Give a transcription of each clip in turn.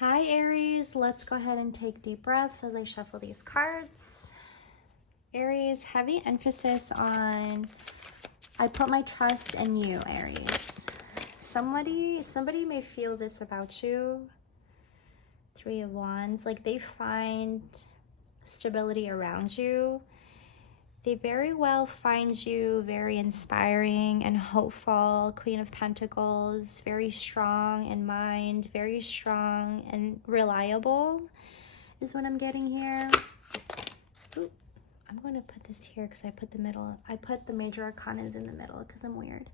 Hi Aries, let's go ahead and take deep breaths as I shuffle these cards. Aries, heavy emphasis on I put my trust in you, Aries. Somebody may feel this about you. Three of Wands, like they find stability around you. They very well find you very inspiring and hopeful. Queen of Pentacles, very strong in mind, very strong and reliable is what I'm getting here. Ooh, I'm going to put this here because I put the major arcanas in the middle because I'm weird.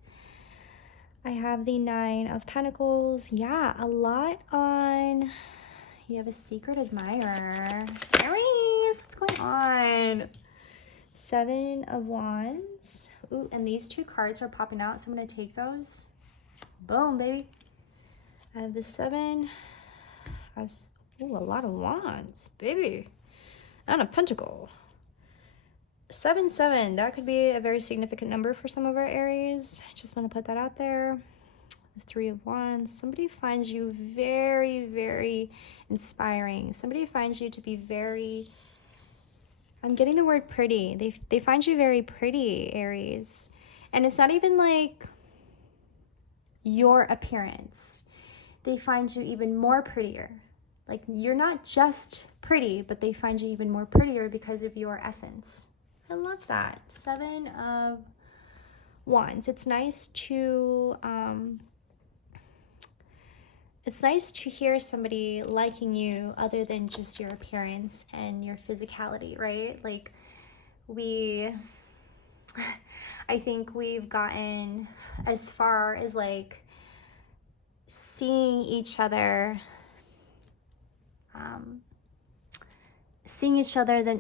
I have the Nine of Pentacles. Yeah, a lot on, you have a secret admirer. Aries, what's going on? Seven of Wands. Ooh, and these two cards are popping out, so I'm going to take those. Boom, baby. I have the Seven. Ooh, a lot of Wands, baby. And a Pentacle. 7, 7. That could be a very significant number for some of our Aries. I just want to put that out there. The Three of Wands. Somebody finds you very, very inspiring. Somebody finds you to be very... I'm getting the word pretty. They find you very pretty, Aries. And it's not even like your appearance. They find you even more prettier. Like you're not just pretty, but they find you even more prettier because of your essence. I love that. Seven of Wands. It's nice to hear somebody liking you other than just your appearance and your physicality, right? Like I think we've gotten as far as like seeing each other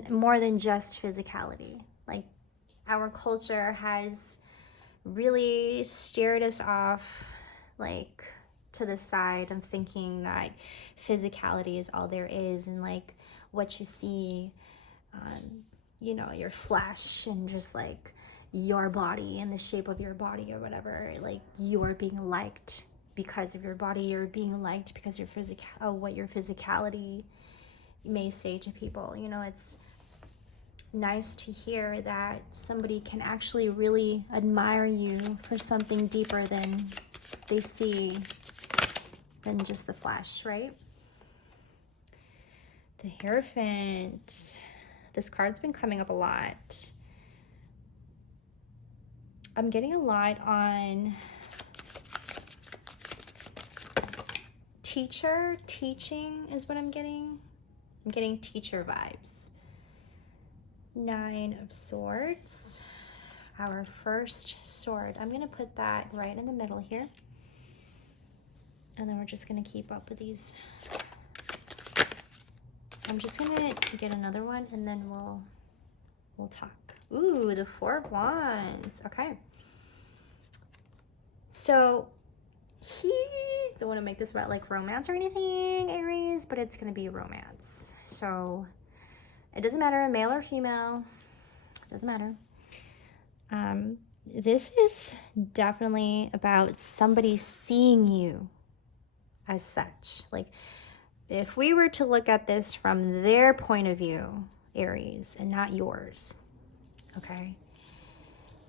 more than just physicality. Like our culture has really steered us off like to the side of thinking that physicality is all there is, and like what you see you know, your flesh and just like your body and the shape of your body or whatever, like you are being liked because of your body, you're being liked because your what your physicality may say to people. You know, it's nice to hear that somebody can actually really admire you for something deeper than they see than just the flesh, right? The Hierophant. This card's been coming up a lot. I'm getting a lot on teaching is what I'm getting. I'm getting teacher vibes. Nine of Swords. Our first sword. I'm going to put that right in the middle here. And then we're just going to keep up with these. I'm just going to get another one and then we'll talk. Ooh, the Four of Wands. Okay. So don't want to make this about like romance or anything, Aries, but it's going to be romance. So it doesn't matter, male or female. It doesn't matter. This is definitely about somebody seeing you as such. Like if we were to look at this from their point of view, Aries, and not yours, okay?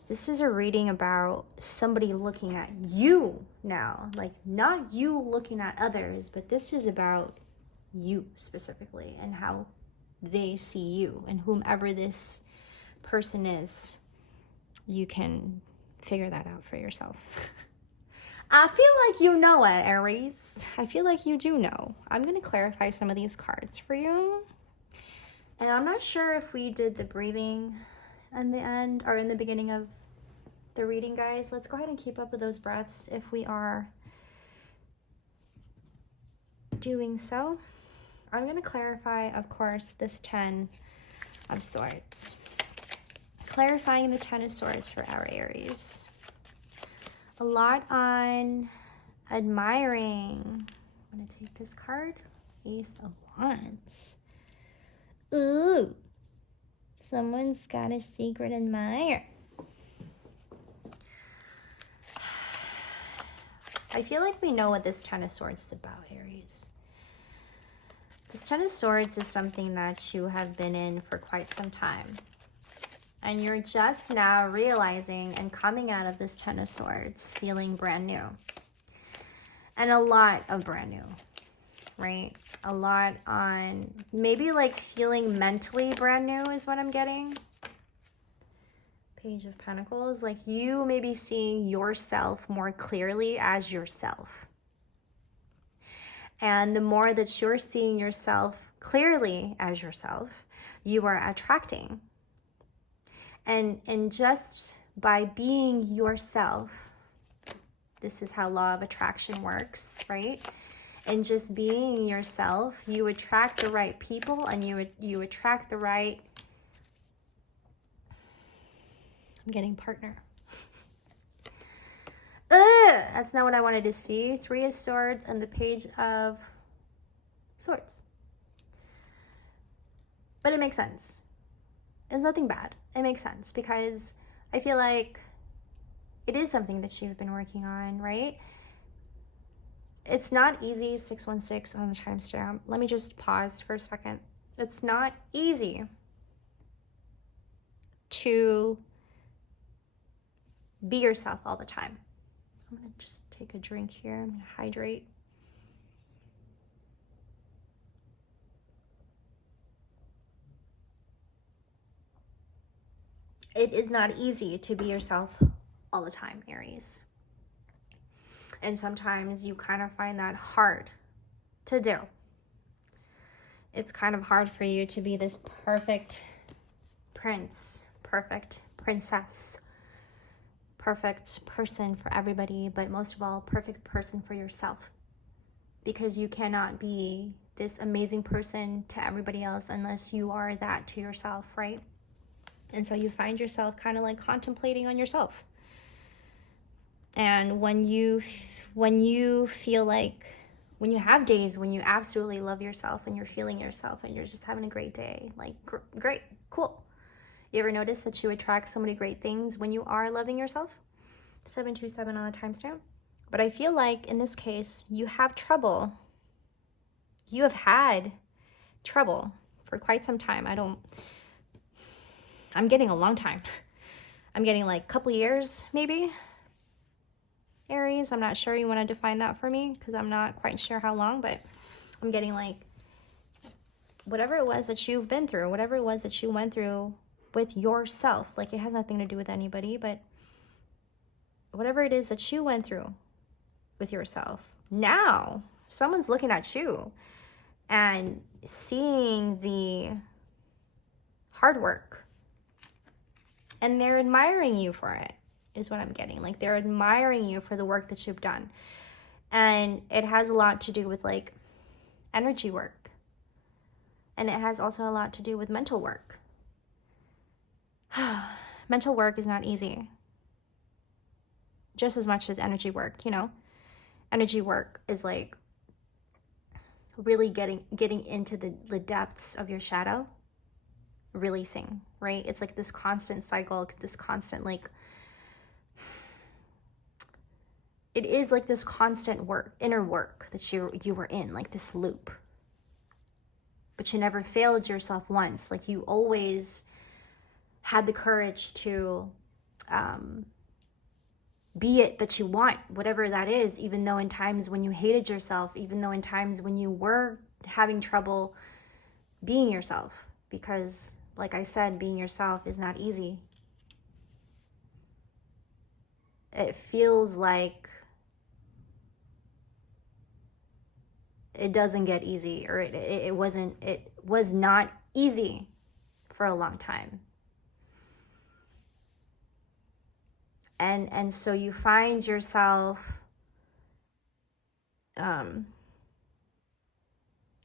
This is a reading about somebody looking at you now, like not you looking at others, but this is about you specifically and how they see you, and whomever this person is, you can figure that out for yourself. I feel like you know it, Aries. I feel like you do know. I'm going to clarify some of these cards for you. And I'm not sure if we did the breathing in the end or in the beginning of the reading, guys. Let's go ahead and keep up with those breaths if we are doing so. I'm going to clarify, of course, this 10 of Swords. Clarifying the 10 of Swords for our Aries. A lot on admiring. I'm going to take this card. Ace of Wands. Ooh. Someone's got a secret admirer. I feel like we know what this 10 of Swords is about, Aries. This Ten of Swords is something that you have been in for quite some time. And you're just now realizing and coming out of this Ten of Swords feeling brand new. And a lot of brand new, right? A lot on maybe like feeling mentally brand new is what I'm getting. Page of Pentacles, like you may be seeing yourself more clearly as yourself. And the more that you're seeing yourself clearly as yourself, you are attracting. And just by being yourself, this is how law of attraction works, right? And just being yourself, you attract the right people and you attract the right, I'm getting partner. That's not what I wanted to see. Three of Swords and the Page of Swords. But it makes sense. It's nothing bad. It makes sense because I feel like it is something that you've been working on, right? It's not easy, 616 on the timestamp. Let me just pause for a second. It's not easy to be yourself all the time. I'm gonna just take a drink here. I'm gonna hydrate. It is not easy to be yourself all the time, Aries. And sometimes you kind of find that hard to do. It's kind of hard for you to be this perfect prince, perfect princess, perfect person for everybody, but most of all, perfect person for yourself. Because you cannot be this amazing person to everybody else unless you are that to yourself, right? And so you find yourself kind of like contemplating on yourself. And when you feel like, when you have days when you absolutely love yourself and you're feeling yourself and you're just having a great day, like great, cool. You ever notice that you attract so many great things when you are loving yourself? 727 on the timestamp. But I feel like in this case, you have trouble. You have had trouble for quite some time. I'm getting a long time. I'm getting like a couple years, maybe. Aries, I'm not sure you want to define that for me because I'm not quite sure how long, but I'm getting like whatever it was that you've been through, whatever it was that you went through with yourself. Like it has nothing to do with anybody, but whatever it is that you went through with yourself. Now, someone's looking at you and seeing the hard work and they're admiring you for it, is what I'm getting. Like they're admiring you for the work that you've done. And it has a lot to do with like energy work. And it has also a lot to do with mental work. Mental work is not easy. Just as much as energy work, you know? Energy work is like really getting into the depths of your shadow, releasing, right? It's like this constant cycle, this constant like, it is like this constant work, inner work that you were in, like this loop. But you never failed yourself once. Like you always had the courage to be it that you want, whatever that is, even though in times when you hated yourself, even though in times when you were having trouble being yourself. Because like I said, being yourself is not easy. It feels like it doesn't get easy, or it was not easy for a long time. And so you find yourself, I'm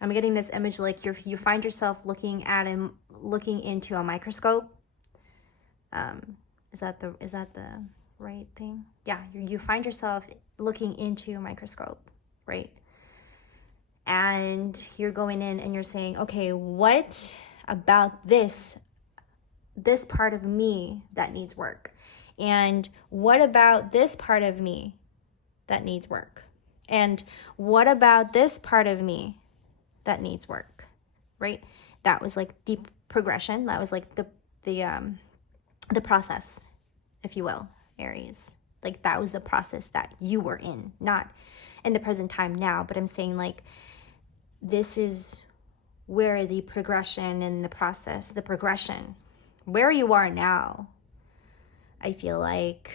getting this image like you find yourself looking into a microscope. Is that the right thing? Yeah, you find yourself looking into a microscope, right? And you're going in and you're saying, okay, what about this part of me that needs work? And what about this part of me that needs work? And what about this part of me that needs work? right? That was like the progression. That was like the process, if you will, Aries. Like that was the process that you were in, not in the present time now, but I'm saying like this is where the progression and the process, the progression, where you are now, I feel like,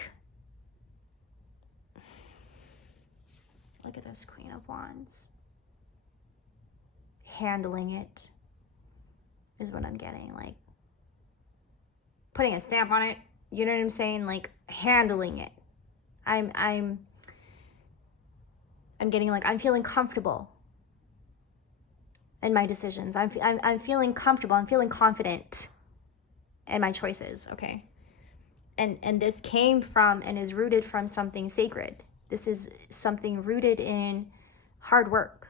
look at this Queen of Wands. Handling it is what I'm getting, like putting a stamp on it. You know what I'm saying? Like handling it. I'm getting like, I'm feeling comfortable in my decisions. I'm feeling comfortable. I'm feeling confident in my choices. Okay. And this came from and is rooted from something sacred. This is something rooted in hard work,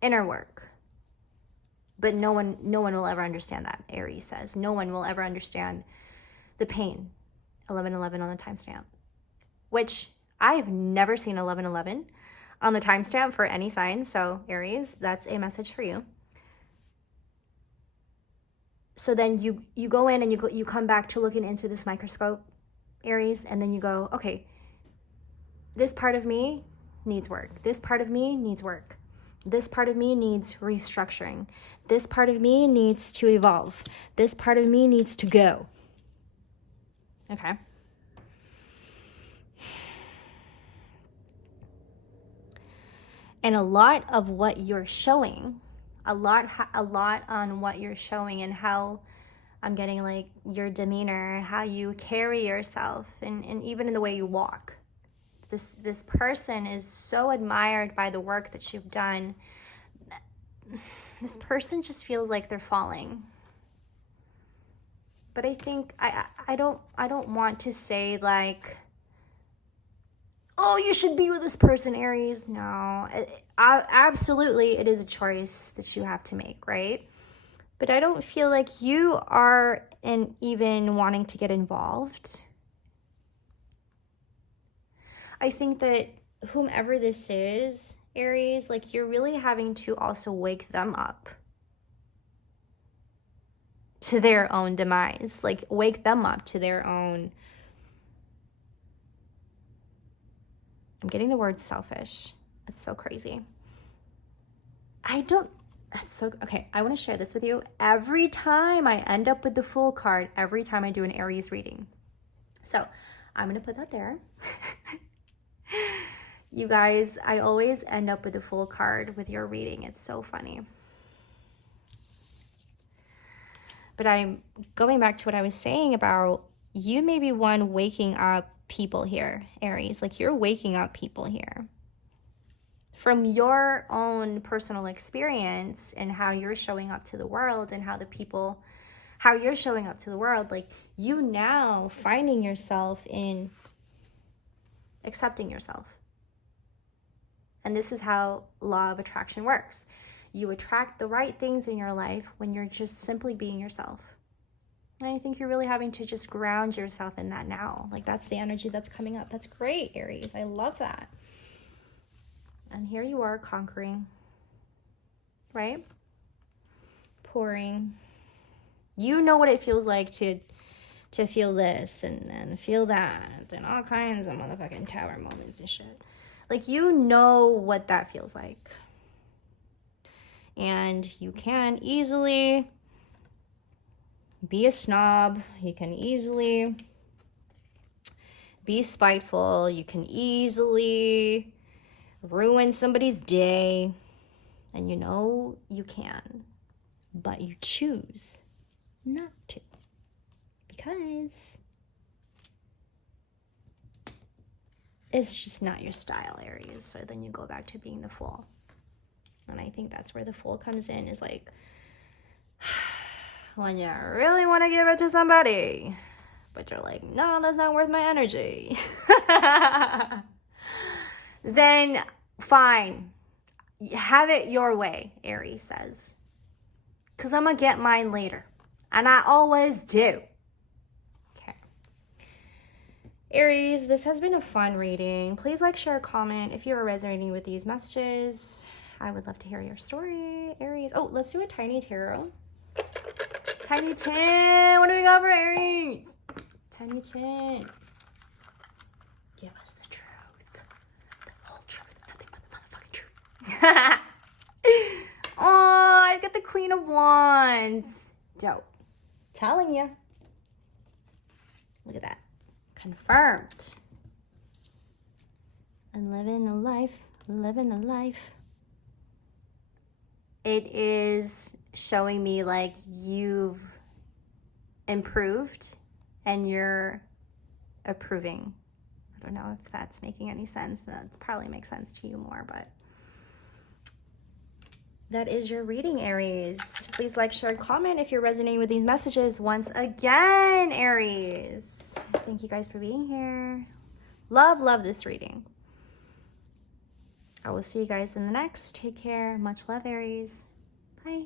inner work. But no one will ever understand that, Aries says. No one will ever understand the pain. 1111 on the timestamp, which I've never seen 1111 on the timestamp for any sign. So Aries, that's a message for you. So then you go in and you come back to looking into this microscope, Aries, and then you go, okay, this part of me needs work. This part of me needs work. This part of me needs restructuring. This part of me needs to evolve. This part of me needs to go. Okay. And a lot of what you're showing, a lot on what you're showing and how I'm getting like your demeanor, how you carry yourself, and even in the way you walk. This person is so admired by the work that you've done. This person just feels like they're falling. But I think I don't want to say like, oh, you should be with this person, Aries. No, absolutely, it is a choice that you have to make, right? But I don't feel like you are even wanting to get involved. I think that whomever this is, Aries, like you're really having to also wake them up to their own demise. Like wake them up to their own, I'm getting the word selfish. It's so crazy. Okay, I want to share this with you. Every time I end up with the Fool card, every time I do an Aries reading. So I'm going to put that there. You guys, I always end up with the Fool card with your reading. It's so funny. But I'm going back to what I was saying about you may be one waking up people here, Aries. Like you're waking up people here. From your own personal experience and how you're showing up to the world and how you're showing up to the world, like you now finding yourself in accepting yourself. And this is how law of attraction works. You attract the right things in your life when you're just simply being yourself. And I think you're really having to just ground yourself in that now. Like that's the energy that's coming up. That's great, Aries. I love that. And here you are conquering, right? Pouring. You know what it feels like to feel this and feel that and all kinds of motherfucking tower moments and shit. Like you know what that feels like. And you can easily be a snob. You can easily be spiteful. You can easily ruin somebody's day. And you know you can. But you choose not to. Because it's just not your style, Aries. So then you go back to being the Fool. And I think that's where the Fool comes in, is like when you really want to give it to somebody, but you're like, no, that's not worth my energy. Then fine. Have it your way, Aries says. Because I'm going to get mine later. And I always do. Okay. Aries, this has been a fun reading. Please like, share, comment if you are resonating with these messages. I would love to hear your story, Aries. Oh, let's do a tiny tarot. Tiny tin. What do we got for Aries? Tiny tin. Give us the truth. The whole truth. Nothing but the motherfucking truth. Oh, I got the Queen of Wands. Dope. Telling you. Look at that. Confirmed. And living the life. Living the life. It is showing me like you've improved and you're approving. I don't know if that's making any sense. That probably makes sense to you more, but that is your reading, Aries. Please like, share, and comment if you're resonating with these messages. Once again, Aries, thank you guys for being here. Love this reading. I will see you guys in the next. Take care. Much love, Aries. Bye.